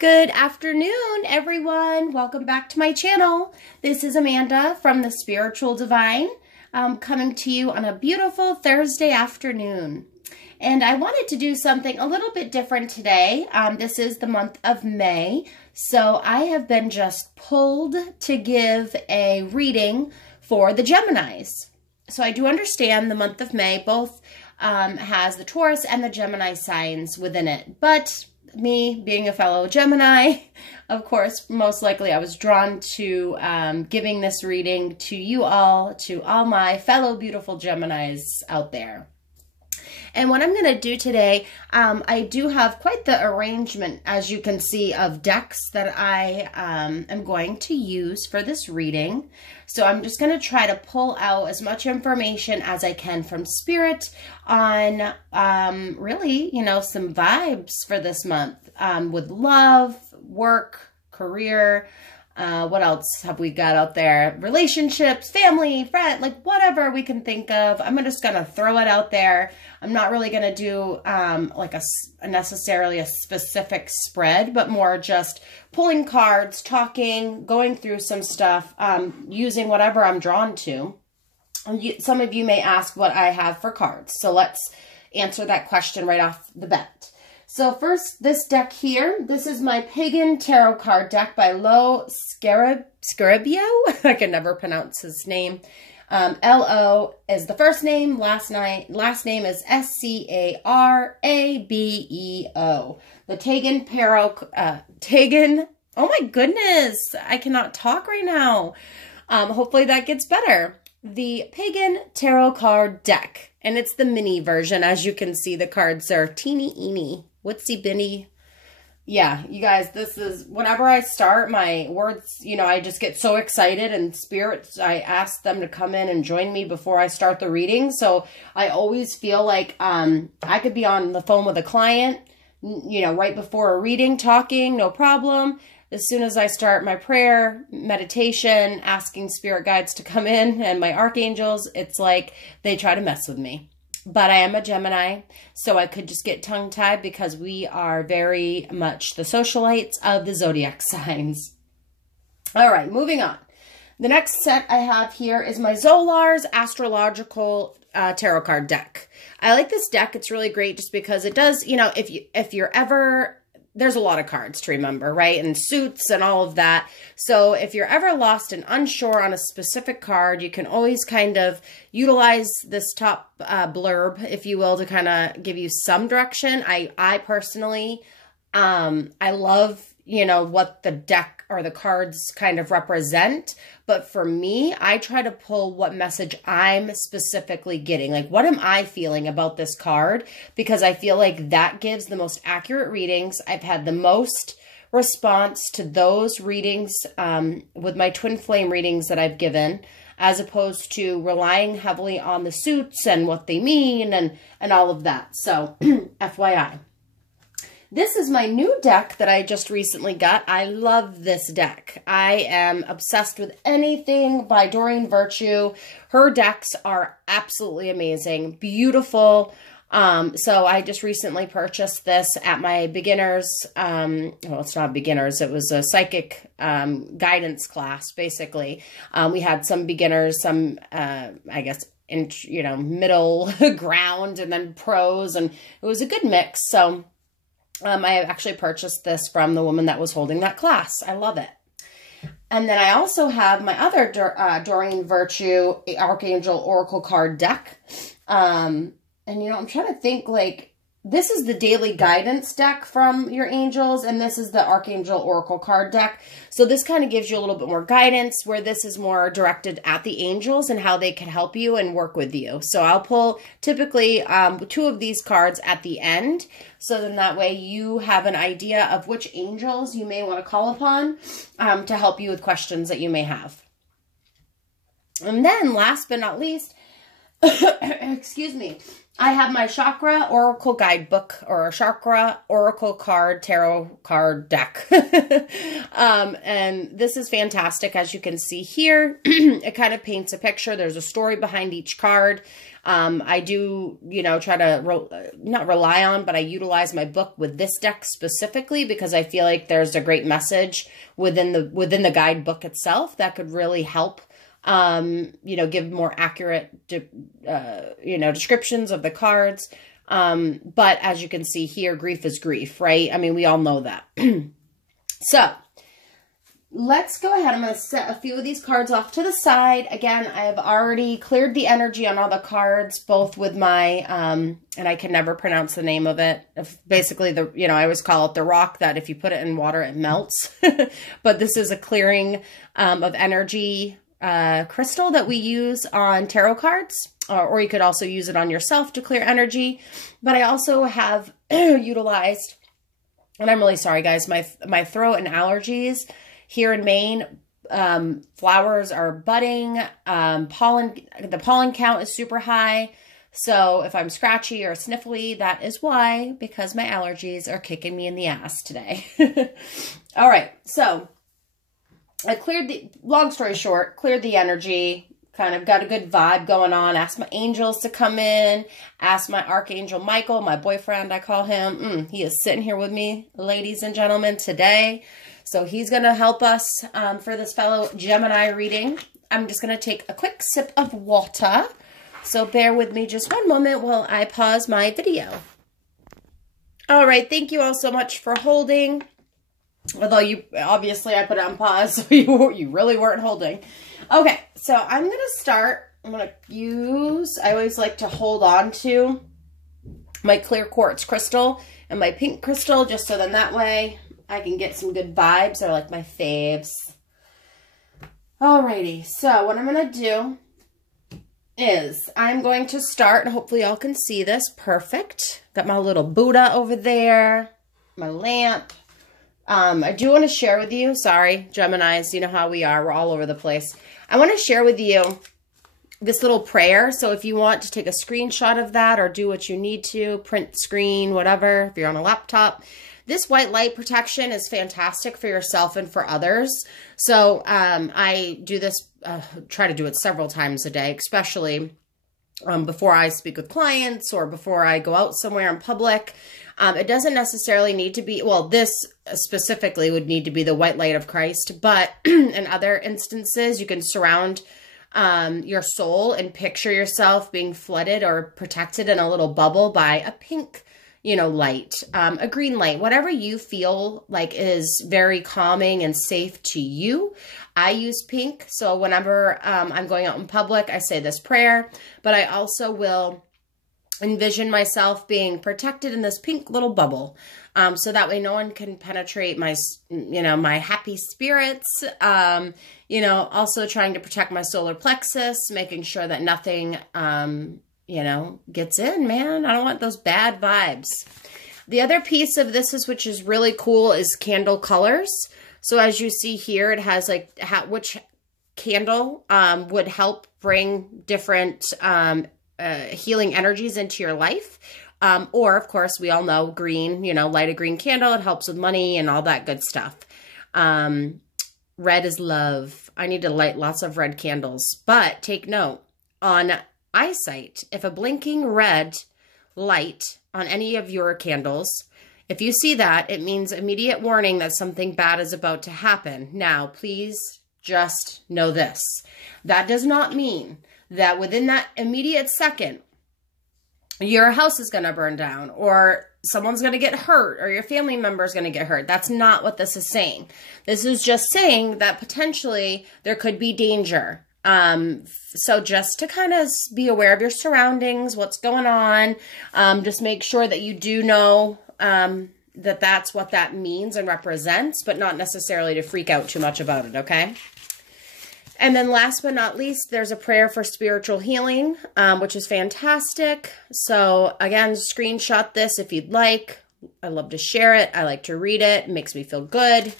Good afternoon, everyone. Welcome back to my channel. This is Amanda from the Spiritual Divine, coming to you on a beautiful Thursday afternoon. And I wanted to do something a little bit different today. This is the month of May, so I have been just pulled to give a reading for the Geminis. So I do understand the month of May both has the Taurus and the Gemini signs within it, but me being a fellow Gemini, of course, most likely I was drawn to giving this reading to you all, to all my fellow beautiful Geminis out there. And what I'm going to do today, I do have quite the arrangement, as you can see, of decks that I am going to use for this reading. So I'm just going to try to pull out as much information as I can from Spirit on really, some vibes for this month with love, work, career. What else have we got out there? Relationships, family, friend, like whatever we can think of. I'm just going to throw it out there. I'm not really going to do like necessarily a specific spread, but more just pulling cards, talking, going through some stuff, using whatever I'm drawn to. Some of you may ask what I have for cards. So let's answer that question right off the bat. So first, this deck here, this is my Pagan Tarot card deck by Lo Scarabeo. I can never pronounce his name. L-O is the first name, last name is S-C-A-R-A-B-E-O. The Pagan Pagan, oh my goodness, I cannot talk right now. Hopefully that gets better. The Pagan Tarot card deck, and it's the mini version. As you can see, the cards are teeny-eeny. Wootsy binny. Yeah, you guys, this is, whenever I start my words, I just get so excited, and spirits, I ask them to come in and join me before I start the reading. So I always feel like I could be on the phone with a client, right before a reading, talking, no problem. As soon as I start my prayer, meditation, asking spirit guides to come in and my archangels, it's like they try to mess with me. But I am a Gemini, so I could just get tongue-tied because we are very much the socialites of the zodiac signs. All right, moving on. The next set I have here is my Zolar's Astrological Tarot card deck. I like this deck. It's really great just because it does, if you're ever... There's a lot of cards to remember, right? And suits and all of that. So if you're ever lost and unsure on a specific card, you can always kind of utilize this top blurb, if you will, to kind of give you some direction. I personally, I love, what the deck or the cards kind of represent. But for me, I try to pull what message I'm specifically getting. Like, what am I feeling about this card? Because I feel like that gives the most accurate readings. I've had the most response to those readings with my Twinflame readings that I've given, as opposed to relying heavily on the suits and what they mean and all of that. So, FYI. This is my new deck that I just recently got. I love this deck. I am obsessed with anything by Doreen Virtue. Her decks are absolutely amazing, beautiful. So I just recently purchased this at my beginners, well, it's not beginners, it was a psychic guidance class, basically. We had some beginners, some, I guess, in, middle ground, and then pros, and it was a good mix. So I actually purchased this from the woman that was holding that class. I love it. And then I also have my other Doreen Virtue Archangel Oracle card deck. And, I'm trying to think, like, this is the daily guidance deck from your angels, and this is the Archangel Oracle card deck. So this kind of gives you a little bit more guidance, where this is more directed at the angels and how they can help you and work with you. So I'll pull typically 2 of these cards at the end. So then that way you have an idea of which angels you may want to call upon to help you with questions that you may have. And then last but not least, excuse me, I have my Chakra Oracle Guidebook, or a Chakra Oracle Card Tarot Card Deck. And this is fantastic. As you can see here, it kind of paints a picture. There's a story behind each card. I do, you know, try to, not rely on, but I utilize my book with this deck specifically because I feel like there's a great message within the guidebook itself that could really help, you know, give more accurate, you know, descriptions of the cards. But as you can see here, grief is grief, right? I mean, we all know that. So let's go ahead. I'm going to set a few of these cards off to the side. Again, I have already cleared the energy on all the cards, both with my, and I can never pronounce the name of it. Basically, you know, I always call it the rock that if you put it in water, it melts. But this is a clearing of energy crystal that we use on tarot cards, or you could also use it on yourself to clear energy. But I also have utilized, and I'm really sorry, guys, my throat and allergies. Here in Maine, flowers are budding, the pollen count is super high. So if I'm scratchy or sniffly, that is why, because my allergies are kicking me in the ass today. All right, so I cleared long story short, cleared the energy, kind of got a good vibe going on, asked my angels to come in, asked my Archangel Michael, my boyfriend, I call him. He is sitting here with me, ladies and gentlemen, today. So he's going to help us for this fellow Gemini reading. I'm just going to take a quick sip of water. So bear with me just one moment while I pause my video. All right. Thank you all so much for holding. Although obviously I put it on pause, so you really weren't holding. Okay. So I'm going to start. I'm going to use, I always like to hold on to my clear quartz crystal and my pink crystal, just so then that way I can get some good vibes. They're like my faves. Alrighty, so what I'm going to do is I'm going to start, and hopefully y'all can see this. Perfect. Got my little Buddha over there, my lamp. I do want to share with you, sorry, Geminis, you know how we are. We're all over the place. I want to share with you this little prayer. So if you want to take a screenshot of that or do what you need to, print screen, whatever, if you're on a laptop, this white light protection is fantastic for yourself and for others. So I do this, try to do it several times a day, especially before I speak with clients or before I go out somewhere in public. It doesn't necessarily need to be, well, this specifically would need to be the white light of Christ, but in other instances, you can surround your soul and picture yourself being flooded or protected in a little bubble by a pink, you know, light, a green light, whatever you feel like is very calming and safe to you. I use pink. So whenever I'm going out in public, I say this prayer, but I also will envision myself being protected in this pink little bubble. So that way no one can penetrate my, you know, my happy spirits. You know, also trying to protect my solar plexus, making sure that nothing, you know, gets in, man. I don't want those bad vibes. The other piece of this is, which is really cool, is candle colors. So as you see here, it has like which candle would help bring different healing energies into your life. Or of course, we all know green, you know, light a green candle. It helps with money and all that good stuff. Red is love. I need to light lots of red candles, but take note on eyesight. If a blinking red light on any of your candles, if you see that, it means immediate warning that something bad is about to happen. Now, please just know this. That does not mean that within that immediate second, your house is going to burn down or someone's going to get hurt or your family member is going to get hurt. That's not what this is saying. This is just saying that potentially there could be danger. So just to kind of be aware of your surroundings, what's going on, just make sure that you do know, that that's what that means and represents, but not necessarily to freak out too much about it. Okay. And then last but not least, there's a prayer for spiritual healing, which is fantastic. So again, screenshot this if you'd like. I love to share it. I like to read it. It makes me feel good.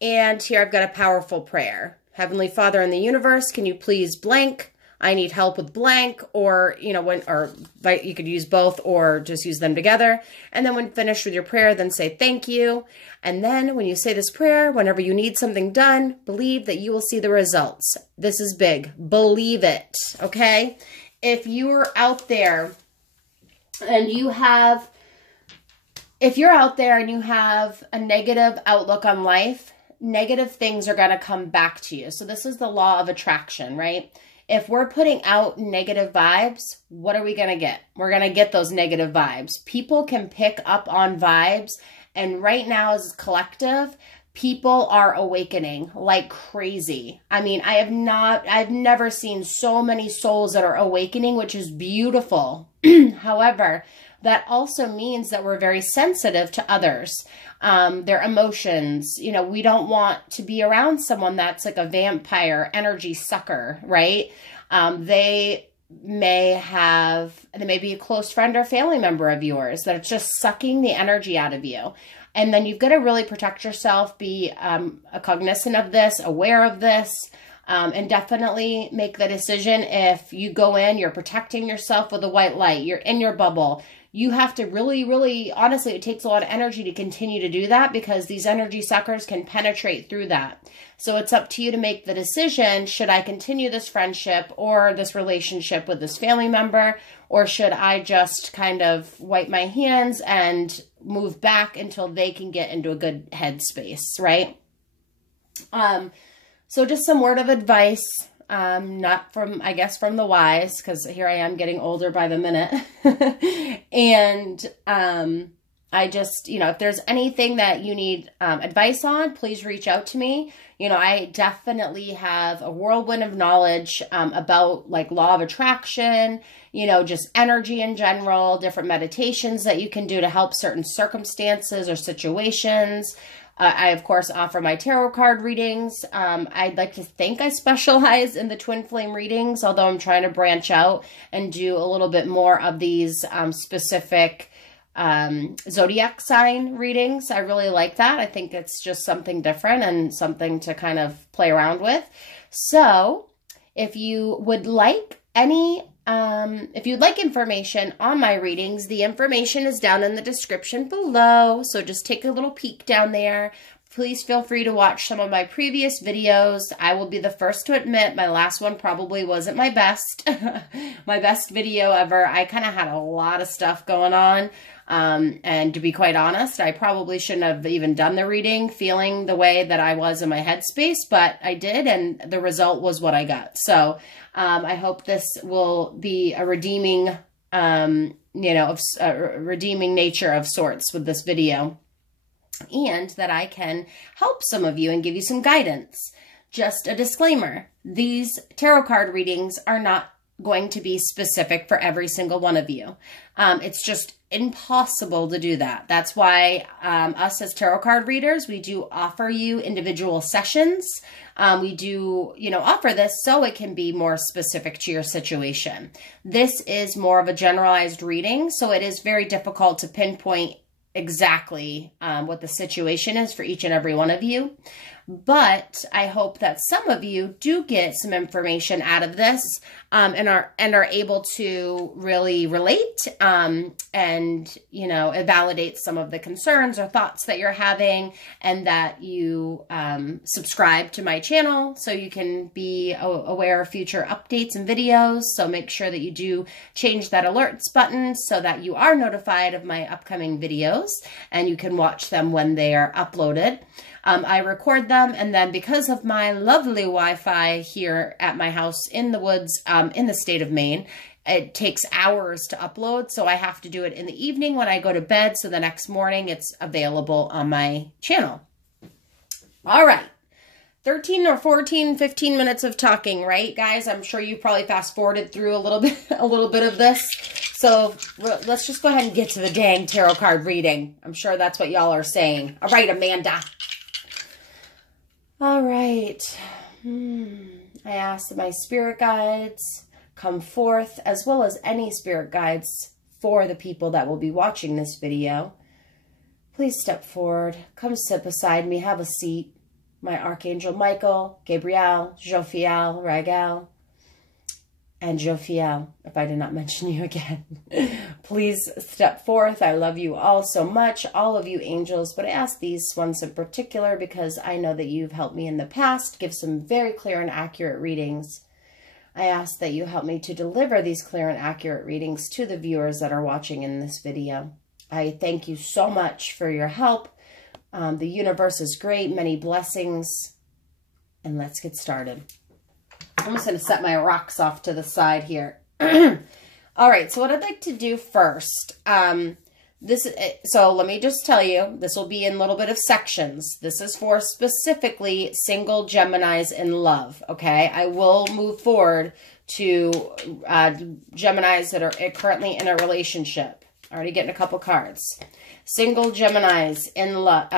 And here I've got a powerful prayer. Heavenly Father in the universe, can you please blank I need help with blank, or, you know, you could use both or just use them together. And then when finished with your prayer, then say thank you. And then when you say this prayer, whenever you need something done, believe that you will see the results. This is big. Believe it. Okay. If you're out there and you have a negative outlook on life, negative things are going to come back to you. So this is the law of attraction, right? If we're putting out negative vibes, what are we going to get? We're going to get those negative vibes. People can pick up on vibes. And right now as a collective, people are awakening like crazy. I mean, I've never seen so many souls that are awakening, which is beautiful. However, that also means that we're very sensitive to others, their emotions. You know, we don't want to be around someone that's like a vampire energy sucker, right? They may be a close friend or family member of yours that's just sucking the energy out of you. And then you've got to really protect yourself, be cognizant of this, aware of this, and definitely make the decision. If you go in, you're protecting yourself with a white light, you're in your bubble. You have to really, really, honestly, it takes a lot of energy to continue to do that, because these energy suckers can penetrate through that. So it's up to you to make the decision. Should I continue this friendship or this relationship with this family member? Or should I just kind of wipe my hands and move back until they can get into a good headspace, right? So just some word of advice. Not from, I guess, from the wise, because here I am getting older by the minute. And I just, you know, if there's anything that you need advice on, please reach out to me. You know, I definitely have a whirlwind of knowledge about like law of attraction, you know, just energy in general, different meditations that you can do to help certain circumstances or situations. I, of course, offer my tarot card readings. I'd like to think I specialize in the Twinflame readings, although I'm trying to branch out and do a little bit more of these specific zodiac sign readings. I really like that. I think it's just something different and something to kind of play around with. So if you would like if you'd like information on my readings, the information is down in the description below. So just take a little peek down there. Please feel free to watch some of my previous videos. I will be the first to admit my last one probably wasn't my best, my best video ever. I kind of had a lot of stuff going on. And to be quite honest, I probably shouldn't have even done the reading feeling the way that I was in my headspace, but I did, and the result was what I got. So I hope this will be a redeeming, you know, redeeming nature of sorts with this video, and that I can help some of you and give you some guidance. Just a disclaimer, these tarot card readings are not going to be specific for every single one of you. It's just impossible to do that. That's why us as tarot card readers, we do offer you individual sessions. We do, you know, offer this so it can be more specific to your situation. This is more of a generalized reading, so it is very difficult to pinpoint exactly what the situation is for each and every one of you. But I hope that some of you do get some information out of this and are able to really relate and, you know, validate some of the concerns or thoughts that you're having, and that you subscribe to my channel so you can be aware of future updates and videos. So make sure that you do change that alerts button so that you are notified of my upcoming videos and you can watch them when they are uploaded. I record them, and then because of my lovely Wi-Fi here at my house in the woods in the state of Maine, it takes hours to upload, so I have to do it in the evening when I go to bed, so the next morning it's available on my channel. All right. 13 or 14, 15 minutes of talking, right, guys? I'm sure you probably fast forwarded through a little bit of this. So let's just go ahead and get to the dang tarot card reading. I'm sure that's what y'all are saying. All right, Amanda. All right. I asked my spirit guides come forth, as well as any spirit guides for the people that will be watching this video. Please step forward. Come sit beside me. Have a seat. My Archangel Michael, Gabriel, Jophiel, Raguel, and Jophiel, if I did not mention you again. Please step forth. I love you all so much, all of you angels, but I ask these ones in particular because I know that you've helped me in the past give some very clear and accurate readings. I ask that you help me to deliver these clear and accurate readings to the viewers that are watching in this video. I thank you so much for your help. The universe is great. Many blessings. And let's get started. I'm just going to set my rocks off to the side here. All right, so what I'd like to do first, so let me just tell you, this will be in a little bit of sections. This is for specifically single Geminis in love, okay? I will move forward to Geminis that are currently in a relationship. Already getting a couple cards. Single Geminis in love,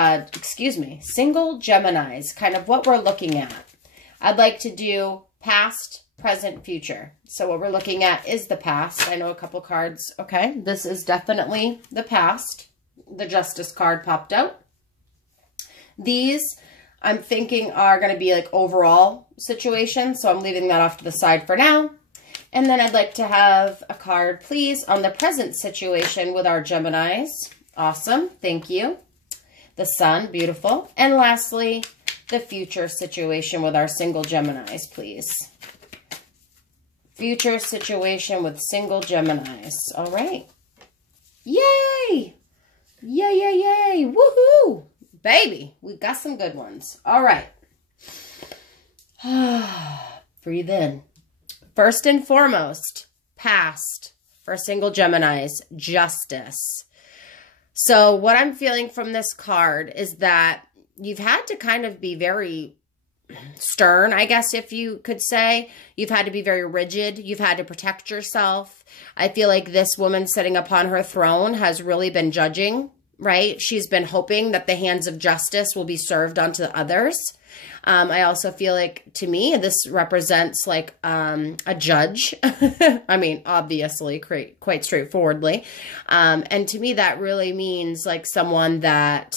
single Geminis, kind of what we're looking at. I'd like to do past, present, future. So what we're looking at is the past. I know a couple cards. Okay, this is definitely the past. The Justice card popped out. These, I'm thinking, are going to be like overall situations. So I'm leaving that off to the side for now. And then I'd like to have a card, please, on the present situation with our Geminis. Awesome. Thank you. The Sun. Beautiful. And lastly, the future situation with our single Geminis, please. Future situation with single Geminis. All right. Yay! Yay, yay, yay. Woohoo! Baby, we got some good ones. All right. Breathe in. First and foremost, past for single Geminis, justice. So what I'm feeling from this card is that you've had to kind of be very stern, I guess, if you could say. You've had to be very rigid. You've had to protect yourself. I feel like this woman sitting upon her throne has really been judging, right? She's been hoping that the hands of justice will be served onto others. I also feel like, to me, this represents like a judge. I mean, obviously, quite straightforwardly. And to me, that really means like someone that,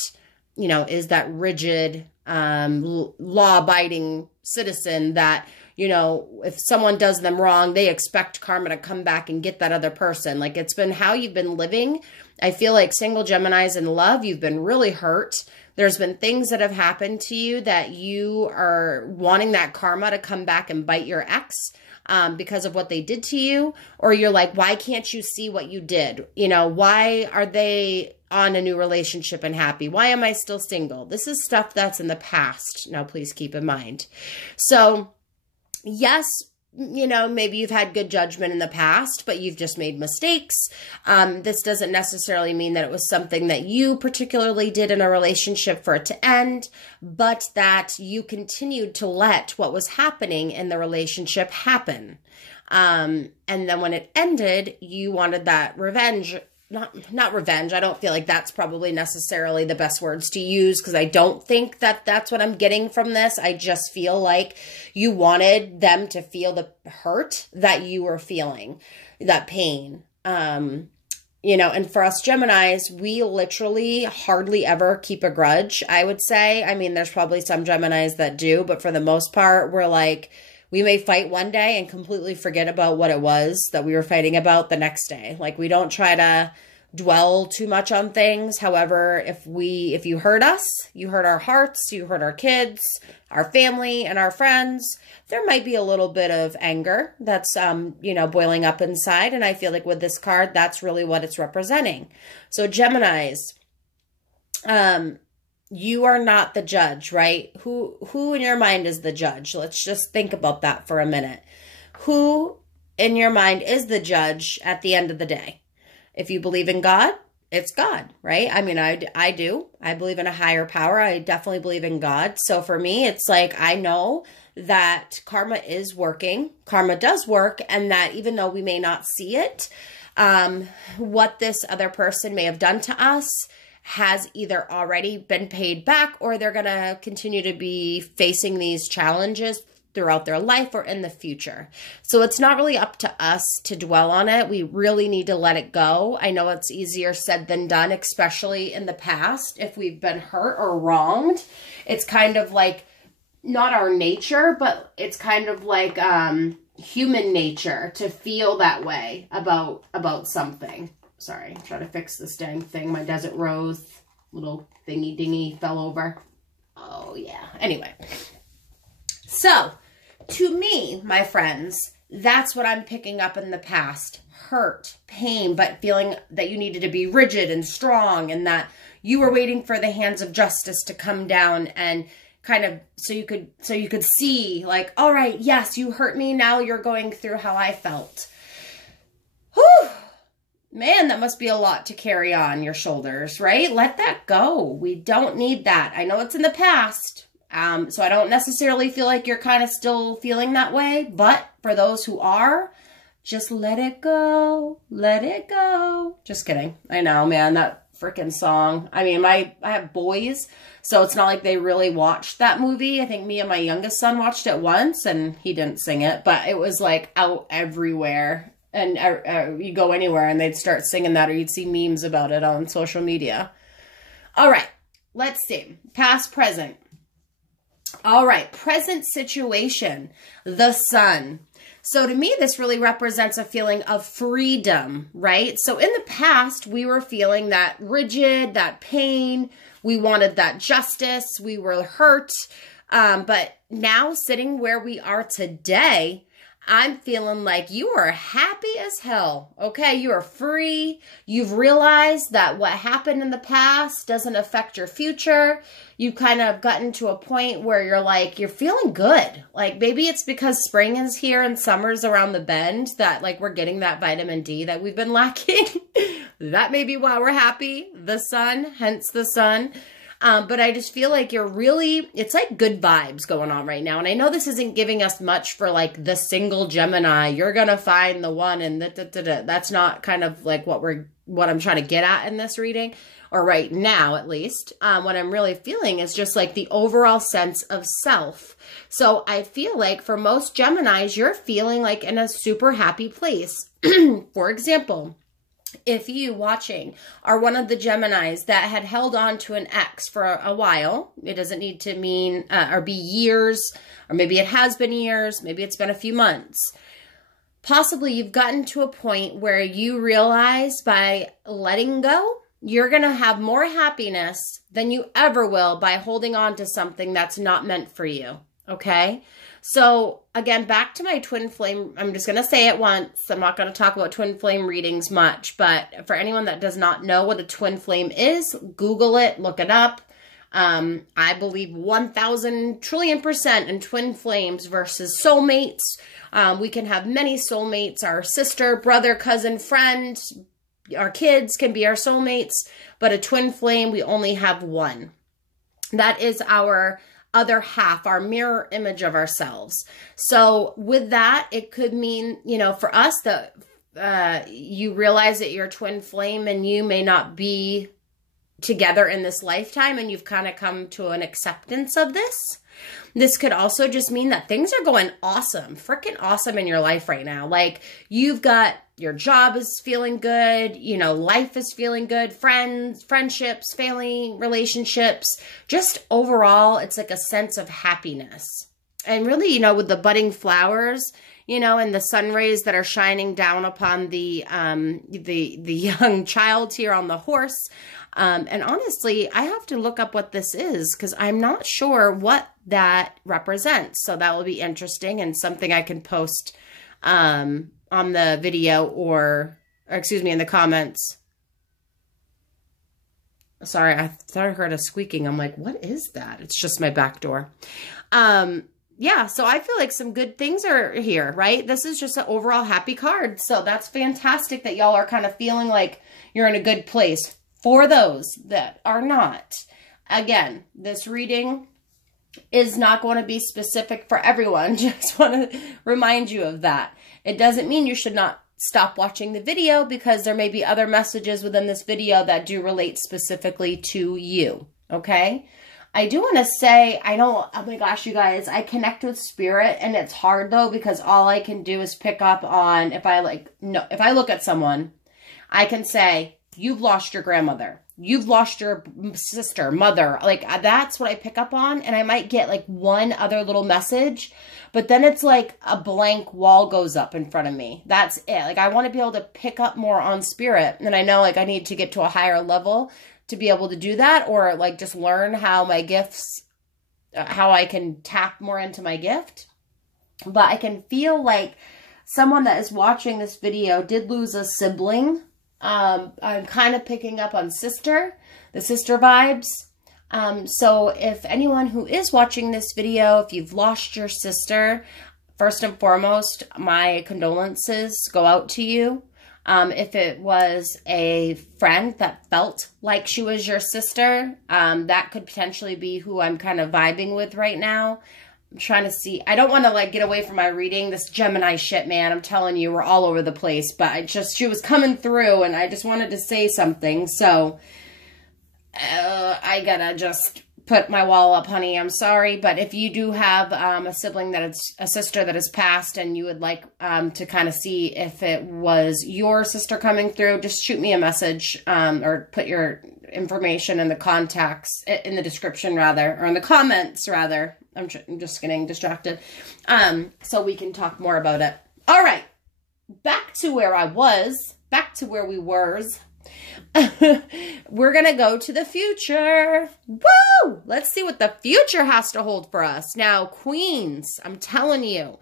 you know, is that rigid, law-abiding citizen that, you know, if someone does them wrong, they expect karma to come back and get that other person. Like, it's been how you've been living. I feel like single Geminis in love, you've been really hurt. There's been things that have happened to you that you are wanting that karma to come back and bite your ex because of what they did to you. Or you're like, why can't you see what you did? You know, why are they on a new relationship and happy? Why am I still single? This is stuff that's in the past. Now, please keep in mind. So, yes, you know, maybe you've had good judgment in the past, but you've just made mistakes. This doesn't necessarily mean that it was something that you particularly did in a relationship for it to end, but that you continued to let what was happening in the relationship happen. And then when it ended, you wanted that revenge. Not revenge. I don't feel like that's probably necessarily the best words to use because I don't think that that's what I'm getting from this. I just feel like you wanted them to feel the hurt that you were feeling, that pain. You know, and for us Geminis, we literally hardly ever keep a grudge, I would say. I mean, there's probably some Geminis that do, but for the most part, we're like, we may fight one day and completely forget about what it was that we were fighting about the next day. Like, we don't try to dwell too much on things. However, if you hurt us, you hurt our hearts, you hurt our kids, our family, and our friends, there might be a little bit of anger that's, you know, boiling up inside. And I feel like with this card, that's really what it's representing. So Geminis, you are not the judge, right? Who in your mind is the judge? Let's just think about that for a minute. Who in your mind is the judge at the end of the day? If you believe in God, it's God, right? I mean, I do. I believe in a higher power. I definitely believe in God. So for me, it's like, I know that karma is working. Karma does work. And that even though we may not see it, what this other person may have done to us has either already been paid back or they're going to continue to be facing these challenges throughout their life or in the future. So it's not really up to us to dwell on it. We really need to let it go. I know it's easier said than done, especially in the past. If we've been hurt or wronged, it's kind of like not our nature, but it's kind of like human nature to feel that way about something. Sorry, try to fix this dang thing. My desert rose little thingy dingy fell over. Oh yeah. Anyway. So, to me, my friends, that's what I'm picking up in the past. Hurt, pain, but feeling that you needed to be rigid and strong, and that you were waiting for the hands of justice to come down and kind of so you could see, like, all right, yes, you hurt me, now you're going through how I felt. Whew. Man, that must be a lot to carry on your shoulders, right? Let that go. We don't need that. I know it's in the past, so I don't necessarily feel like you're kind of still feeling that way, but for those who are, just let it go. Let it go. Just kidding. I know, man, that freaking song. I mean, I have boys, so it's not like they really watched that movie. I think me and my youngest son watched it once, and he didn't sing it, but it was like out everywhere. And you go anywhere and they'd start singing that, or you'd see memes about it on social media. All right, let's see. Past, present. All right, present situation, the sun. So to me, this really represents a feeling of freedom, right? So in the past, we were feeling that rigid, that pain. We wanted that justice. We were hurt. But now sitting where we are today, I'm feeling like you are happy as hell, okay? You are free. You've realized that what happened in the past doesn't affect your future. You've kind of gotten to a point where you're like, you're feeling good. Like maybe it's because spring is here and summer's around the bend that like we're getting that vitamin D that we've been lacking. That may be why we're happy. The sun, hence the sun. But I just feel like it's like good vibes going on right now. And I know this isn't giving us much for like the single Gemini. You're going to find the one and that's not kind of like what I'm trying to get at in this reading, or right now at least. What I'm really feeling is just like the overall sense of self. So I feel like for most Geminis, you're feeling like in a super happy place. For example, if you watching are one of the Geminis that had held on to an ex for a while, it doesn't need to mean or be years, or maybe it has been years, maybe it's been a few months. Possibly you've gotten to a point where you realize by letting go, you're going to have more happiness than you ever will by holding on to something that's not meant for you. Okay? So again, back to my twin flame, I'm just going to say it once. I'm not going to talk about twin flame readings much, but for anyone that does not know what a twin flame is, Google it, look it up. I believe 1,000 trillion% in twin flames versus soulmates. We can have many soulmates, our sister, brother, cousin, friend, our kids can be our soulmates, but a twin flame, we only have one. That is our other half, our mirror image of ourselves. So with that, it could mean, you know, for us that you realize that your twin flame and you may not be together in this lifetime, and you've kind of come to an acceptance of this. This could also just mean that things are going awesome, freaking awesome in your life right now. Like you've got, your job is feeling good, you know, life is feeling good, friendships, family relationships, just overall, it's like a sense of happiness. And really, you know, with the budding flowers, you know, and the sun rays that are shining down upon the young child here on the horse. And honestly, I have to look up what this is because I'm not sure what that represents. So that will be interesting and something I can post on the video or excuse me, in the comments. Sorry, I thought I heard a squeaking. I'm like, what is that? It's just my back door. Yeah, so I feel like some good things are here, right? This is just an overall happy card. So that's fantastic that y'all are kind of feeling like you're in a good place. For those that are not, again, this reading is not going to be specific for everyone. Just want to remind you of that. It doesn't mean you should not stop watching the video because there may be other messages within this video that do relate specifically to you, okay? I do want to say, I know, oh my gosh, you guys, I connect with spirit, and it's hard though because all I can do is pick up on, if I look at someone, I can say, you've lost your grandmother. you've lost your sister, mother. Like, that's what I pick up on. And I might get like one other little message, but then it's like a blank wall goes up in front of me. That's it. Like, I want to be able to pick up more on spirit. And I know like I need to get to a higher level to be able to do that, or like just learn how my gifts, how I can tap more into my gift. But I can feel like someone that is watching this video did lose a sibling. I'm kind of picking up on sister, the sister vibes. So if anyone who is watching this video, if you've lost your sister, first and foremost, my condolences go out to you. If it was a friend that felt like she was your sister, that could potentially be who I'm kind of vibing with right now. I'm trying to see. I don't want to like get away from my reading. This Gemini shit, man. I'm telling you, we're all over the place. But she was coming through and I just wanted to say something. So I gotta just put my wall up, honey. I'm sorry. But if you do have a sibling that is a sister that has passed and you would like to kind of see if it was your sister coming through, just shoot me a message or put your information in the contacts, in the description rather, or in the comments rather. I'm just getting distracted. So we can talk more about it. All right. Back to where I was. Back to where we were. We're going to go to the future. Woo! Let's see what the future has to hold for us. Now, Queens, I'm telling you.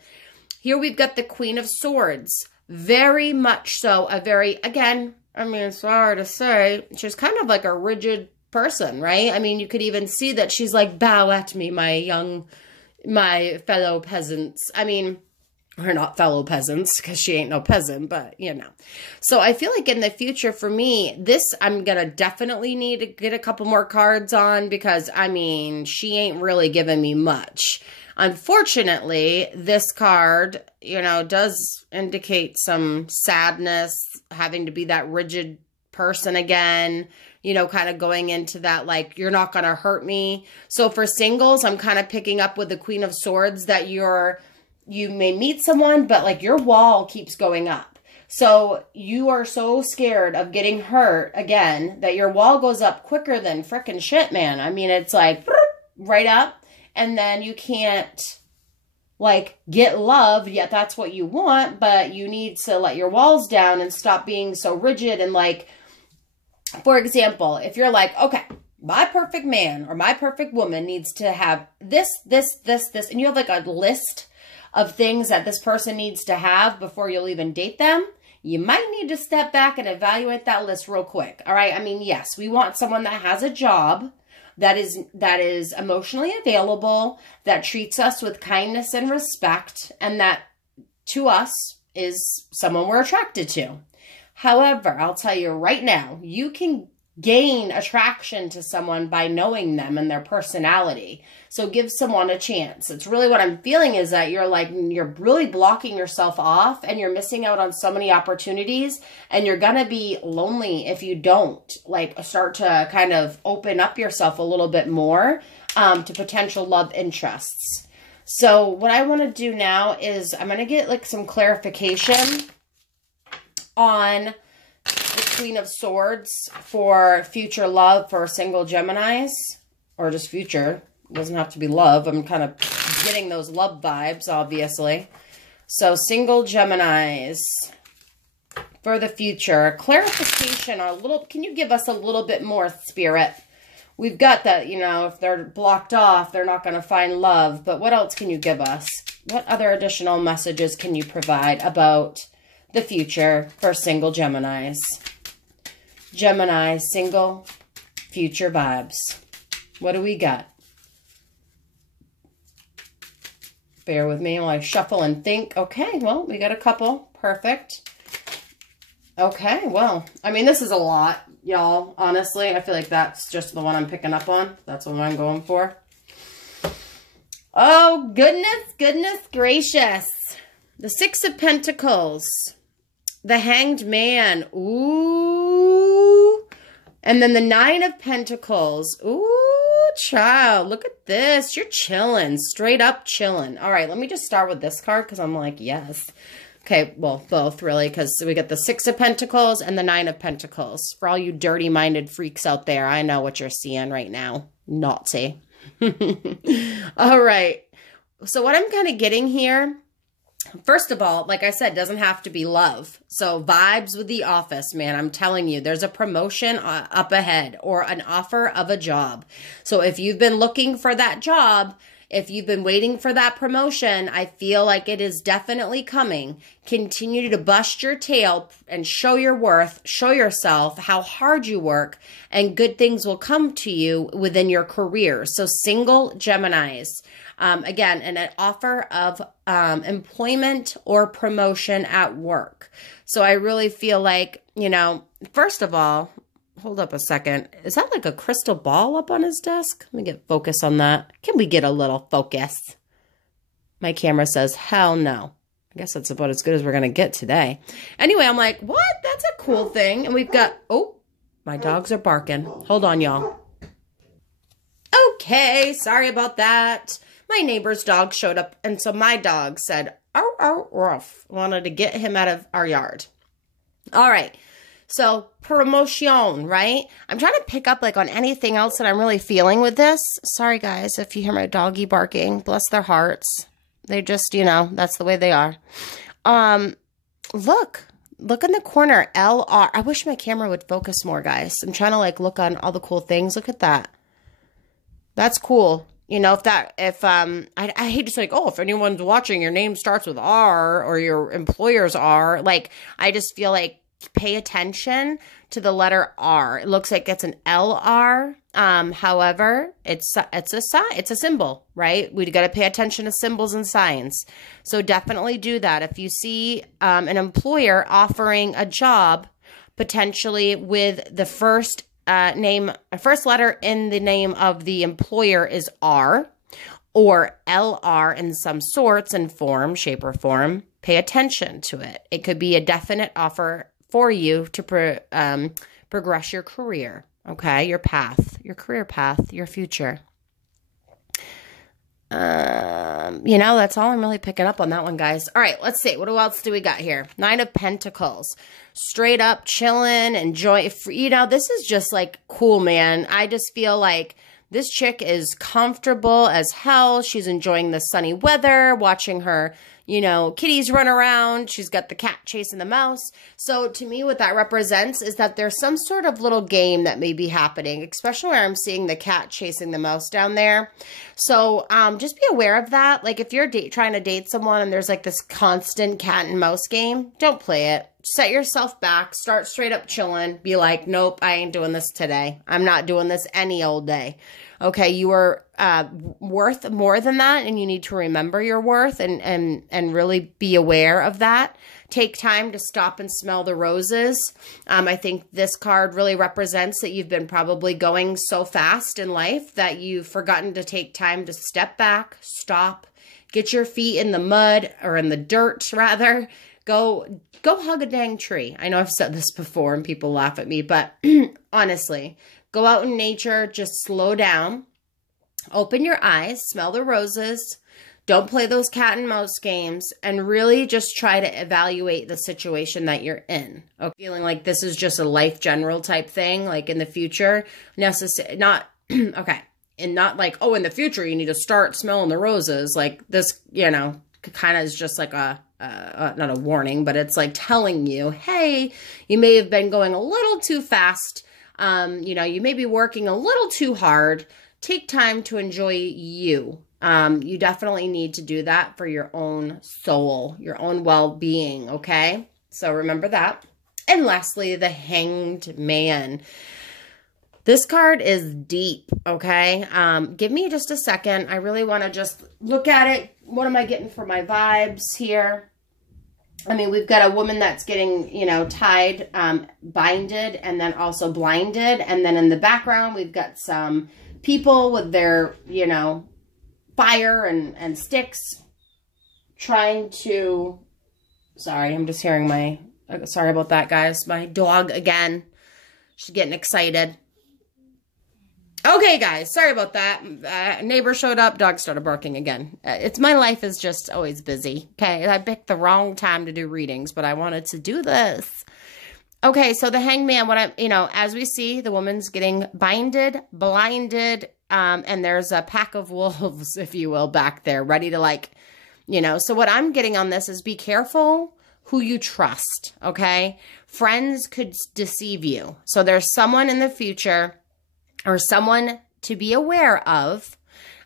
Here we've got the Queen of Swords. Very much so. A very, again, I mean, it's hard to say. She's kind of like a rigid person, right? I mean, you could even see that she's like, bow at me, my fellow peasants. I mean, or not fellow peasants, because she ain't no peasant, but you know. So I feel like in the future for me, this I'm going to definitely need to get a couple more cards on, because I mean, she ain't really giving me much. Unfortunately, this card, you know, does indicate some sadness, having to be that rigid person again, you know, kind of going into that, like, you're not going to hurt me. So for singles, I'm kind of picking up with the Queen of Swords that you may meet someone, but like your wall keeps going up. So you are so scared of getting hurt again that your wall goes up quicker than frickin' shit, man. I mean, it's like right up, and then you can't like get love, yet that's what you want, but you need to let your walls down and stop being so rigid. And like, for example, if you're like, okay, my perfect man or my perfect woman needs to have this, and you have like a list of things that this person needs to have before you'll even date them, you might need to step back and evaluate that list real quick. All right. I mean, yes, we want someone that has a job, that is emotionally available, that treats us with kindness and respect, and that to us is someone we're attracted to. However, I'll tell you right now, you can gain attraction to someone by knowing them and their personality. So give someone a chance. It's really what I'm feeling is that you're really blocking yourself off and you're missing out on so many opportunities, and you're going to be lonely if you don't like start to kind of open up yourself a little bit more to potential love interests. So what I want to do now is I'm going to get like some clarification on the Queen of Swords for future love for single Geminis, or just future. It doesn't have to be love. I'm kind of getting those love vibes, obviously. So single Geminis for the future. Clarification on a little, can you give us a little bit more, Spirit? We've got that, you know, if they're blocked off, they're not going to find love. But what else can you give us? What other additional messages can you provide about the future for single Geminis? Gemini, single, future vibes. What do we got? Bear with me while I shuffle and think. Okay, well, we got a couple. Perfect. Okay, well, I mean, this is a lot, y'all. Honestly, I feel like that's just the one I'm picking up on. That's what I'm going for. Oh, goodness gracious. The Six of Pentacles. The Hanged Man. Ooh. And then the Nine of Pentacles. Ooh, child. Look at this. You're chilling. Straight up chilling. All right, let me just start with this card because I'm like, yes. Okay, well, both really, because we get the Six of Pentacles and the Nine of Pentacles. For all you dirty-minded freaks out there, I know what you're seeing right now. Naughty. All right. So what I'm kind of getting here, first of all, like I said, doesn't have to be love. So vibes with the office, man. I'm telling you, there's a promotion up ahead or an offer of a job. So if you've been looking for that job, if you've been waiting for that promotion, I feel like it is definitely coming. Continue to bust your tail and show your worth, show yourself how hard you work, and good things will come to you within your career. So single Geminis, again, an offer of employment or promotion at work. So I really feel like, you know, first of all, hold up a second. Is that like a crystal ball up on his desk? Let me get focus on that. Can we get a little focus? My camera says, hell no. I guess that's about as good as we're going to get today. Anyway, I'm like, what? That's a cool thing. And we've got, oh, my dogs are barking. Hold on, y'all. Okay, sorry about that. My neighbor's dog showed up, and so my dog said, "Ow, ow, rough." Wanted to get him out of our yard. All right. So promotion, right? I'm trying to pick up like on anything else that I'm really feeling with this. Sorry, guys, if you hear my doggy barking. Bless their hearts. They just, you know, that's the way they are. Look in the corner, LR. I wish my camera would focus more, guys. I'm trying to like look on all the cool things. Look at that. That's cool. You know, I hate to say, like, oh, if anyone's watching, your name starts with R or your employer's R. Like, I just feel like pay attention to the letter R. It looks like it's an LR. However, it's a symbol, right? We got to pay attention to symbols and signs. So definitely do that. If you see an employer offering a job, potentially with the first letter in the name of the employer is R or LR in some sorts and form, shape or form, pay attention to it. It could be a definite offer for you to progress your career, okay? Your path, your career path, your future. You know, that's all I'm really picking up on that one, guys. All right, let's see. What else do we got here? Nine of Pentacles. Straight up chilling, enjoy. You know, this is just like cool, man. I just feel like this chick is comfortable as hell. She's enjoying the sunny weather, watching her, you know, kitties run around. She's got the cat chasing the mouse. So to me, what that represents is that there's some sort of little game that may be happening, especially where I'm seeing the cat chasing the mouse down there. So just be aware of that. Like if you're trying to date someone and there's like this constant cat and mouse game, don't play it. Set yourself back, start straight up chilling, be like, nope, I ain't doing this today. I'm not doing this any old day. Okay, you are worth more than that, and you need to remember your worth and really be aware of that. Take time to stop and smell the roses. I think this card really represents that you've been probably going so fast in life that you've forgotten to take time to step back, stop, get your feet in the mud, or in the dirt, rather. Go hug a dang tree. I know I've said this before and people laugh at me, but honestly, go out in nature, just slow down, open your eyes, smell the roses, don't play those cat and mouse games, and really just try to evaluate the situation that you're in. Okay? Feeling like this is just a life general type thing, like in the future, not, okay, and not like, oh, in the future you need to start smelling the roses. Like this, you know, kind of is just like not a warning, but it's like telling you, hey, you may have been going a little too fast. You know, you may be working a little too hard. Take time to enjoy you. You definitely need to do that for your own soul, your own well-being, okay? So remember that. And lastly, the Hanged Man. This card is deep, okay? Give me just a second. I really want to just look at it. What am I getting for my vibes here? I mean, we've got a woman that's getting, you know, tied, binded, and then also blinded. And then in the background, we've got some people with their, you know, fire and sticks trying to, sorry, I'm just hearing my, sorry about that, guys. My dog again, she's getting excited. Okay, guys, sorry about that. Neighbor showed up, dog started barking again. It's my life is just always busy. Okay, I picked the wrong time to do readings, but I wanted to do this. Okay, so the Hangman, as we see, the woman's getting blinded, and there's a pack of wolves, if you will, back there, ready to so what I'm getting on this is be careful who you trust, okay? Friends could deceive you. So there's someone in the future or someone to be aware of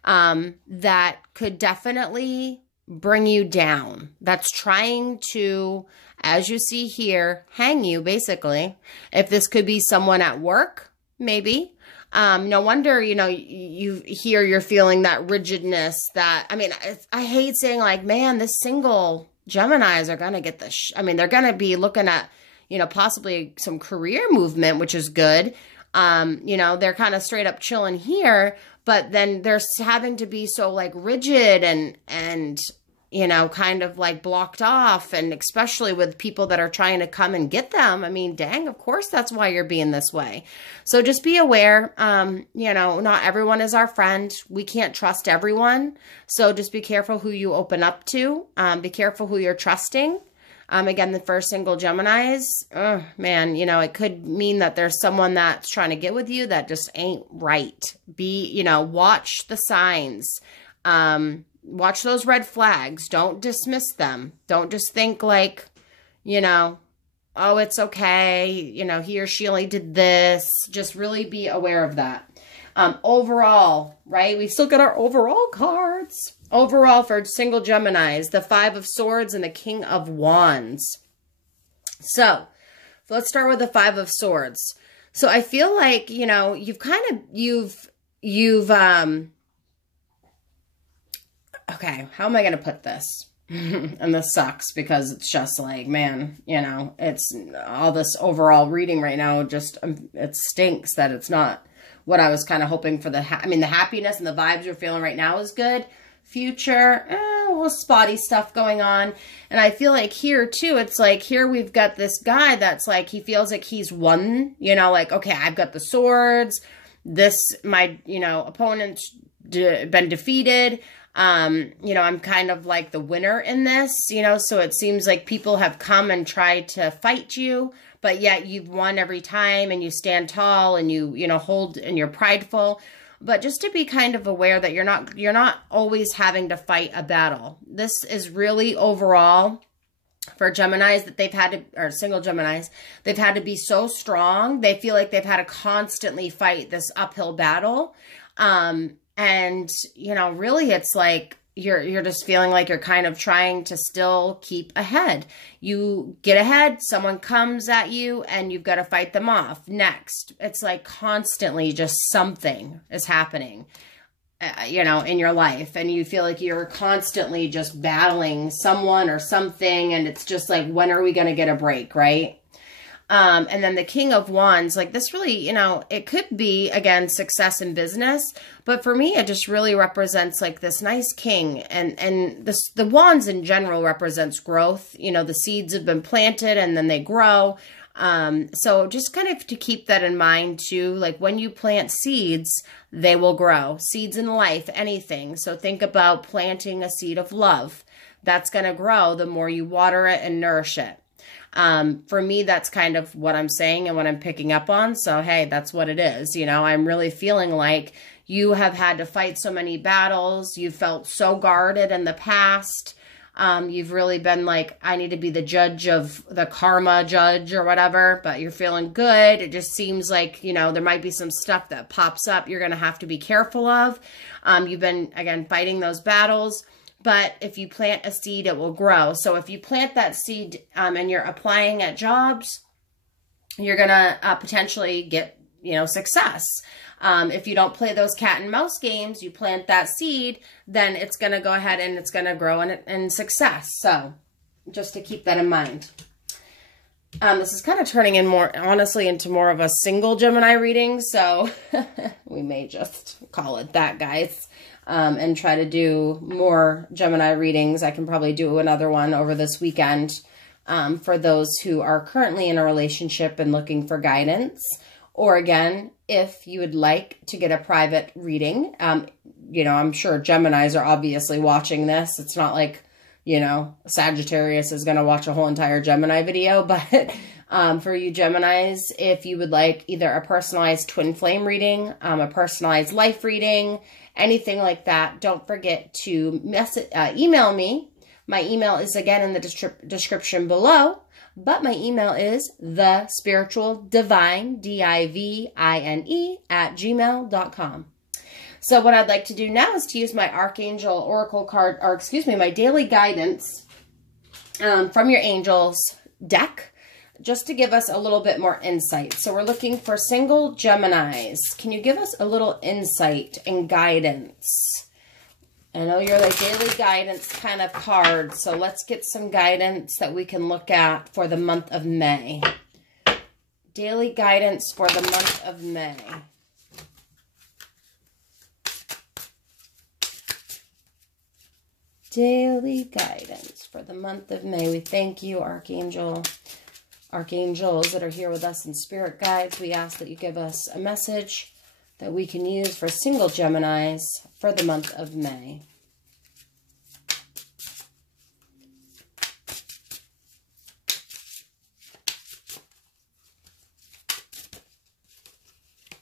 that could definitely bring you down. That's trying to, as you see here, hang you, basically. If this could be someone at work, maybe. No wonder, you're feeling that rigidness that, I hate saying man, this single Geminis are going to get they're going to be looking at, possibly some career movement, which is good. They're kind of straight up chilling here, but then they're having to be so rigid and kind of blocked off, and especially with people that are trying to come and get them. Dang, of course that's why you're being this way. So just be aware, not everyone is our friend. We can't trust everyone. So just be careful who you open up to. Be careful who you're trusting. Again, the first single Geminis, man, it could mean that there's someone that's trying to get with you that just ain't right. Watch the signs. Watch those red flags. Don't dismiss them. Don't just think oh, it's okay. He or she only did this. Just really be aware of that. Overall, right? We still got our overall cards. Overall for single Geminis, the 5 of Swords and the King of Wands. So let's start with the 5 of Swords. So I feel like, okay, how am I going to put this? And this sucks because it's just man, it's all this overall reading right now. Just, it stinks that it's not what I was kind of hoping for. The happiness and the vibes you're feeling right now is good. Future, a little spotty stuff going on. And I feel like here too, it's here we've got this guy that's he feels like he's won, okay, I've got the swords. My opponent's been defeated. I'm kind of the winner in this, so it seems like people have come and tried to fight you, but yet you've won every time and you stand tall and you hold and you're prideful. But just to be kind of aware that you're not always having to fight a battle. This is really overall for Geminis that they've had to, or single Geminis, they've had to be so strong. They feel like they've had to constantly fight this uphill battle. And, really it's you're just feeling like you're kind of trying to still keep ahead. You get ahead, someone comes at you, and you've got to fight them off. Next, it's constantly just something is happening, in your life. And you feel like you're constantly just battling someone or something. And it's just when are we going to get a break, right? And then the King of Wands, this really, it could be, again, success in business, but for me, it just really represents this nice king, and the wands in general represents growth. The seeds have been planted and then they grow. So just kind of to keep that in mind too, when you plant seeds, they will grow. Seeds in life, anything. So think about planting a seed of love. That's going to grow the more you water it and nourish it. For me, that's kind of what I'm saying and what I'm picking up on. So, hey, that's what it is. I'm really feeling like you have had to fight so many battles. You felt so guarded in the past. You've really been I need to be the judge of the karma judge or whatever, but you're feeling good. It just seems there might be some stuff that pops up you're going to have to be careful of. You've been, again, fighting those battles. But if you plant a seed, it will grow. So if you plant that seed and you're applying at jobs, you're going to potentially get, success. If you don't play those cat and mouse games, you plant that seed, then it's going to go ahead and it's going to grow in success. So just to keep that in mind. This is kind of turning in honestly, into more of a single Gemini reading. So we may just call it that, guys. And try to do more Gemini readings. I can probably do another one over this weekend for those who are currently in a relationship and looking for guidance, Or again, if you would like to get a private reading, you know, I'm sure Geminis are obviously watching this. It's not like, you know, Sagittarius is going to watch a whole entire Gemini video, but for you Geminis, if you would like either a personalized twin flame reading, a personalized life reading, anything like that, don't forget to email me. My email is again in the description below, but my email is thespiritualdivine, DIVINE, @gmail.com. So what I'd like to do now is to use my Archangel Oracle card, or excuse me, my daily guidance from your angels deck, just to give us a little bit more insight. So we're looking for single Geminis. Can you give us a little insight and guidance? I know you're the daily guidance kind of card, so let's get some guidance that we can look at for the month of May. Daily guidance for the month of May. Daily guidance for the month of May. We thank you, archangels that are here with us in spirit guides. We ask that you give us a message that we can use for single Geminis for the month of May.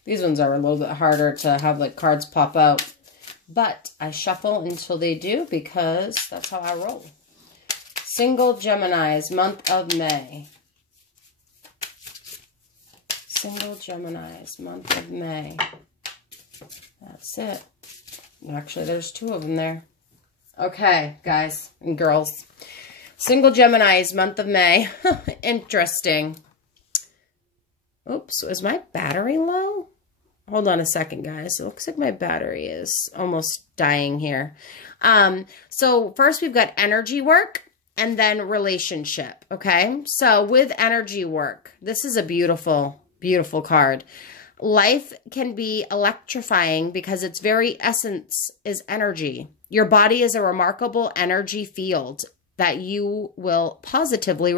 These ones are a little bit harder to have like cards pop out, but I shuffle until they do because that's how I roll. Single Geminis, month of May. Single Geminis, month of May. That's it. Actually, there's two of them there. Okay, guys and girls. Single Geminis, month of May. Interesting. Oops, is my battery low? Hold on a second, guys. It looks like my battery is almost dying here. So first we've got energy work and then relationship, okay? So with energy work, this is a beautiful, beautiful card. Life can be electrifying because its very essence is energy. Your body is a remarkable energy field that you will positively,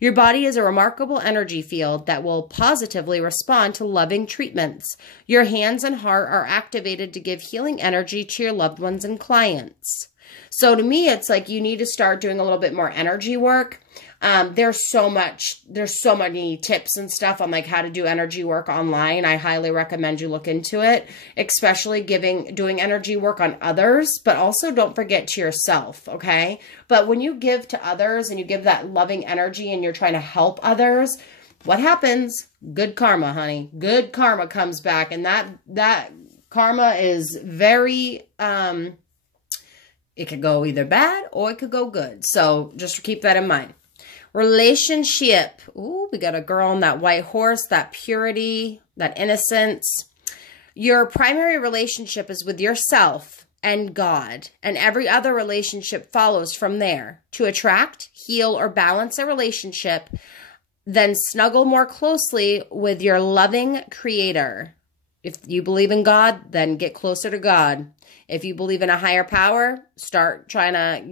your body is a remarkable energy field that will positively respond to loving treatments. Your hands and heart are activated to give healing energy to your loved ones and clients. So to me, it's like you need to start doing a little bit more energy work. There's so many tips and stuff on like how to do energy work online. I highly recommend you look into it, especially doing energy work on others, but also don't forget to yourself. Okay. But when you give to others and you give that loving energy and you're trying to help others, what happens? Good karma, honey. Good karma comes back. And that karma is very, it could go either bad or it could go good. So just keep that in mind. Relationship. Ooh, we got a girl on that white horse, that purity, that innocence. Your primary relationship is with yourself and God, and every other relationship follows from there. To attract, heal, or balance a relationship, then snuggle more closely with your loving creator. If you believe in God, then get closer to God. If you believe in a higher power, start trying to,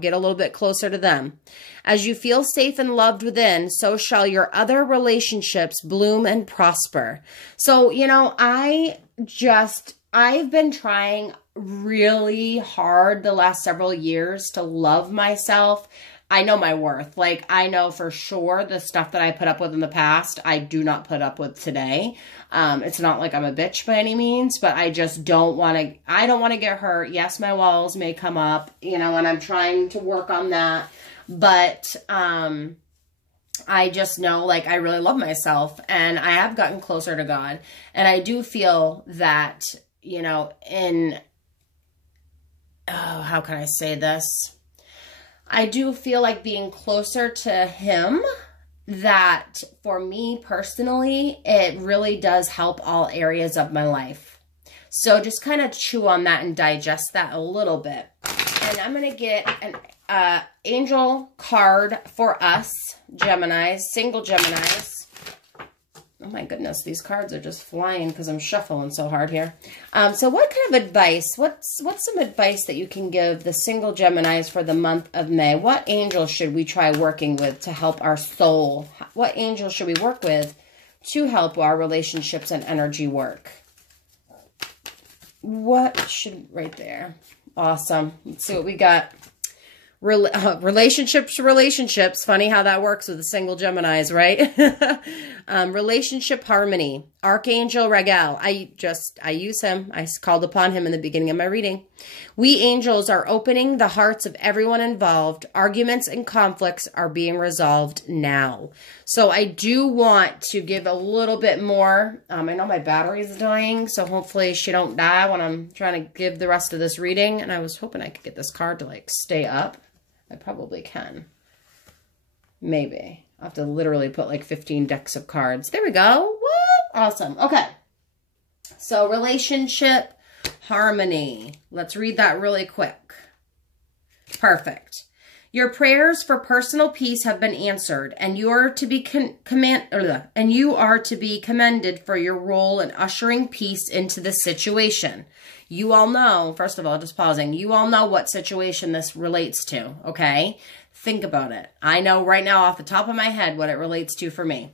get a little bit closer to them. As you feel safe and loved within, so shall your other relationships bloom and prosper. So, I've been trying really hard the last several years to love myself. I know my worth. Like, I know for sure the stuff that I put up with in the past, I do not put up with today. It's not like I'm a bitch by any means, but I just don't want to, I don't want to get hurt. Yes, my walls may come up, and I'm trying to work on that. But, I just know, like, I really love myself and I have gotten closer to God. And I do feel that, how can I say this? I do feel like being closer to Him, that for me personally, it really does help all areas of my life. So just kind of chew on that and digest that a little bit. And I'm going to get an angel card for us, Geminis, single Geminis. Oh my goodness, these cards are just flying because I'm shuffling so hard here. So what kind of advice, what's some advice that you can give the single Geminis for the month of May? What angel should we try working with to help our soul? What angel should we work with to help our relationships and energy work. What should, right there. Awesome. Let's see what we got. Relationships. Funny how that works with the single Geminis, right? Relationship harmony. Archangel Regal. I use him. I called upon him in the beginning of my reading. We angels are opening the hearts of everyone involved. Arguments and conflicts are being resolved now. So I do want to give a little bit more. I know my battery's dying, so hopefully she don't die when I'm trying to give the rest of this reading. And I was hoping I could get this card to like stay up. I probably can. Maybe. I'll have to literally put like 15 decks of cards. There we go. What? Awesome. Okay. So relationship harmony. Let's read that really quick. Perfect. Your prayers for personal peace have been answered, and you are to be commended for your role in ushering peace into the situation. You all know, first of all, just pausing, you all know what situation this relates to, okay? Think about it. I know right now off the top of my head what it relates to for me.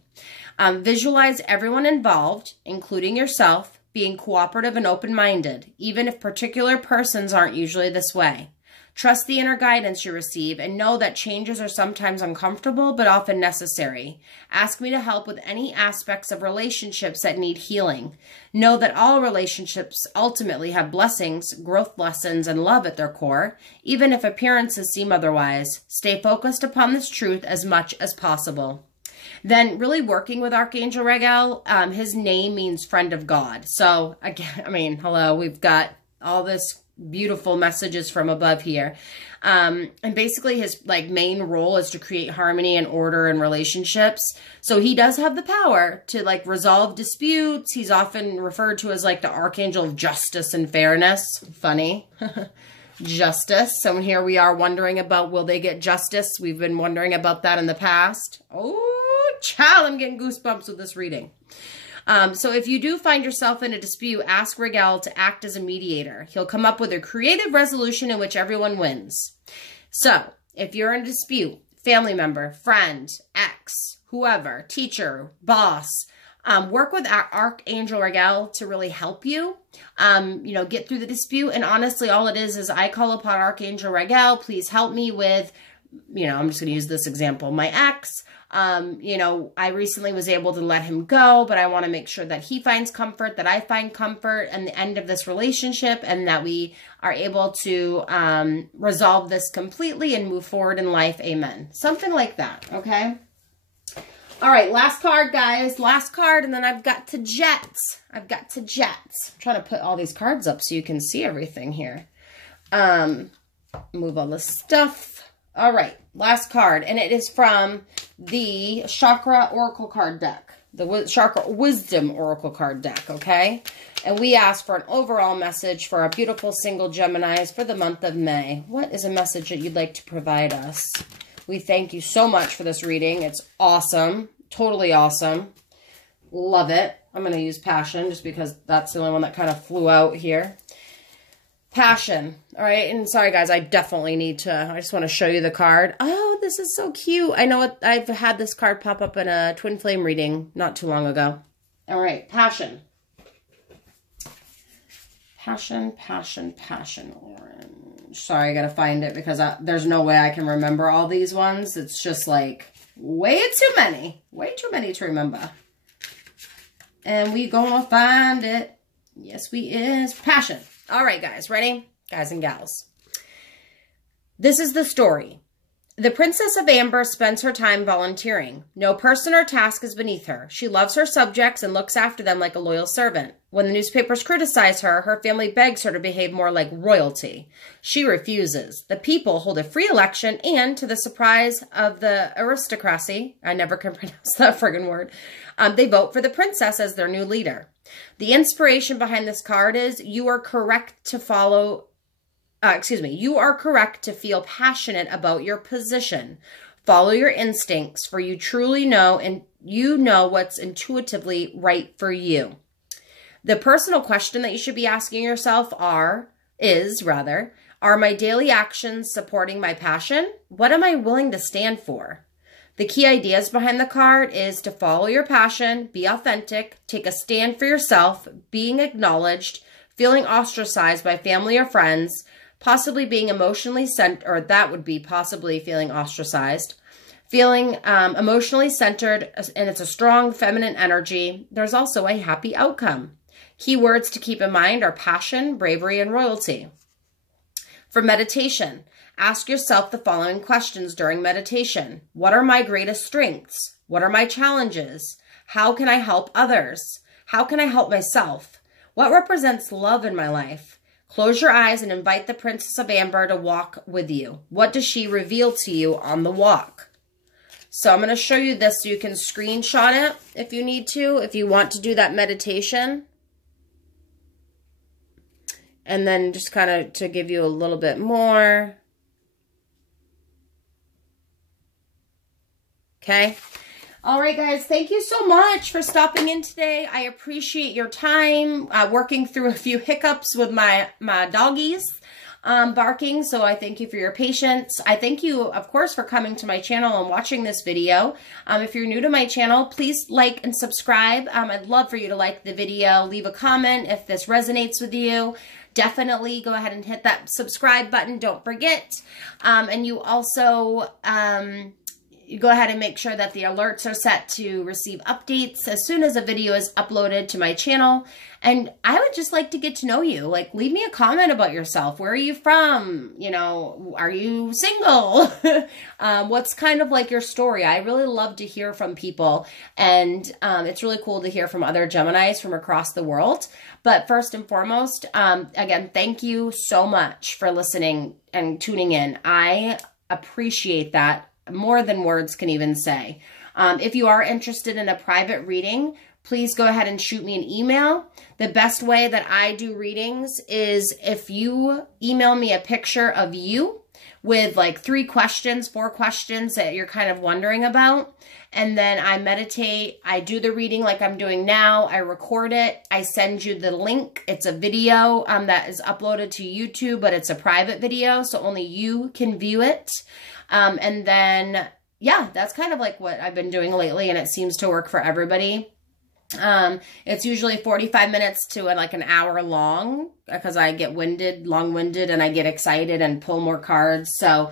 Visualize everyone involved, including yourself, being cooperative and open-minded, even if particular persons aren't usually this way. Trust the inner guidance you receive and know that changes are sometimes uncomfortable but often necessary. Ask me to help with any aspects of relationships that need healing. Know that all relationships ultimately have blessings, growth lessons, and love at their core, even if appearances seem otherwise. Stay focused upon this truth as much as possible. Then really working with Archangel Regal, his name means friend of God. So again, I mean, hello, we've got all this beautiful messages from above here. And basically his like main role is to create harmony and order in relationships. So he does have the power to like resolve disputes. He's often referred to as like the Archangel of Justice and Fairness. Funny. Justice. So here we are wondering about, will they get justice? We've been wondering about that in the past. Oh, child, I'm getting goosebumps with this reading. So if you do find yourself in a dispute, ask Regal to act as a mediator. He'll come up with a creative resolution in which everyone wins. So if you're in a dispute, family member, friend, ex, whoever, teacher, boss, work with Archangel Regal to really help you, get through the dispute. And honestly, all it is I call upon Archangel Regal, please help me with, I'm just going to use this example, my ex. I recently was able to let him go, but I want to make sure that he finds comfort, that I find comfort in the end of this relationship, and that we are able to resolve this completely and move forward in life. Amen. Something like that. Okay. All right. Last card, guys. Last card. And then I've got to jets. I'm trying to put all these cards up so you can see everything here. Move all this stuff. All right, last card, and it is from the Chakra Oracle card deck, the Chakra Wisdom Oracle card deck, okay? And we asked for an overall message for our beautiful single Geminis for the month of May. What is a message that you'd like to provide us? We thank you so much for this reading. It's awesome, totally awesome. Love it. I'm going to use Passion just because that's the only one that kind of flew out here. Passion. All right. And sorry, guys, I definitely need to, I just want to show you the card. Oh, this is so cute. I know I've had this card pop up in a Twinflame reading not too long ago. All right. Passion. Passion. Orange. Sorry, I got to find it because there's no way I can remember all these ones. It's just like way too many to remember. And we gonna find it. Yes, we is. Passion. All right, guys, ready? Guys and gals. This is the story. The Princess of Amber spends her time volunteering. No person or task is beneath her. She loves her subjects and looks after them like a loyal servant. When the newspapers criticize her, her family begs her to behave more like royalty. She refuses. The people hold a free election and, to the surprise of the aristocracy, I never can pronounce that friggin' word, they vote for the princess as their new leader. The inspiration behind this card is you are correct to follow, you are correct to feel passionate about your position. Follow your instincts, for you truly know and you know what's intuitively right for you. The personal question that you should be asking yourself are my daily actions supporting my passion? What am I willing to stand for? The key ideas behind the card is to follow your passion, be authentic, take a stand for yourself, being acknowledged, feeling ostracized by family or friends, possibly being emotionally centered, or that would be possibly feeling ostracized, feeling emotionally centered, and it's a strong feminine energy. There's also a happy outcome. Key words to keep in mind are passion, bravery, and royalty. For meditation, ask yourself the following questions during meditation. What are my greatest strengths? What are my challenges? How can I help others? How can I help myself? What represents love in my life? Close your eyes and invite the Princess of Amber to walk with you. What does she reveal to you on the walk? So I'm going to show you this so you can screenshot it if you need to, if you want to do that meditation. And then just kind of to give you a little bit more. Okay. All right, guys. Thank you so much for stopping in today. I appreciate your time working through a few hiccups with my doggies barking. So I thank you for your patience. I thank you, of course, for coming to my channel and watching this video. If you're new to my channel, please like and subscribe. I'd love for you to like the video, leave a comment if this resonates with you. Definitely go ahead and hit that subscribe button. Don't forget. And you also you go ahead and make sure that the alerts are set to receive updates as soon as a video is uploaded to my channel. And I would just like to get to know you. Like, leave me a comment about yourself. Where are you from? You know, are you single? What's kind of like your story? I really love to hear from people. And it's really cool to hear from other Geminis from across the world. But first and foremost, again, thank you so much for listening and tuning in. I appreciate that more than words can even say. If you are interested in a private reading, please go ahead and shoot me an email. The best way that I do readings is if you email me a picture of you with like 3 questions, 4 questions that you're kind of wondering about. And then I meditate. I do the reading like I'm doing now. I record it. I send you the link. It's a video that is uploaded to YouTube, but it's a private video, so only you can view it. And then, yeah, that's kind of like what I've been doing lately, and it seems to work for everybody. It's usually 45 minutes to like an hour long because I get long-winded, and I get excited and pull more cards. So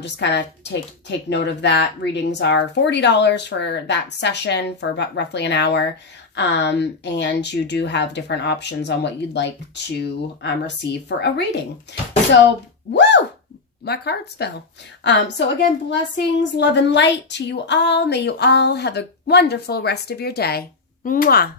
just kind of take note of that. Readings are $40 for that session for about roughly an hour. And you do have different options on what you'd like to receive for a reading. So, woo! My cards fell. So again, blessings, love, and light to you all. May you all have a wonderful rest of your day. Mwah.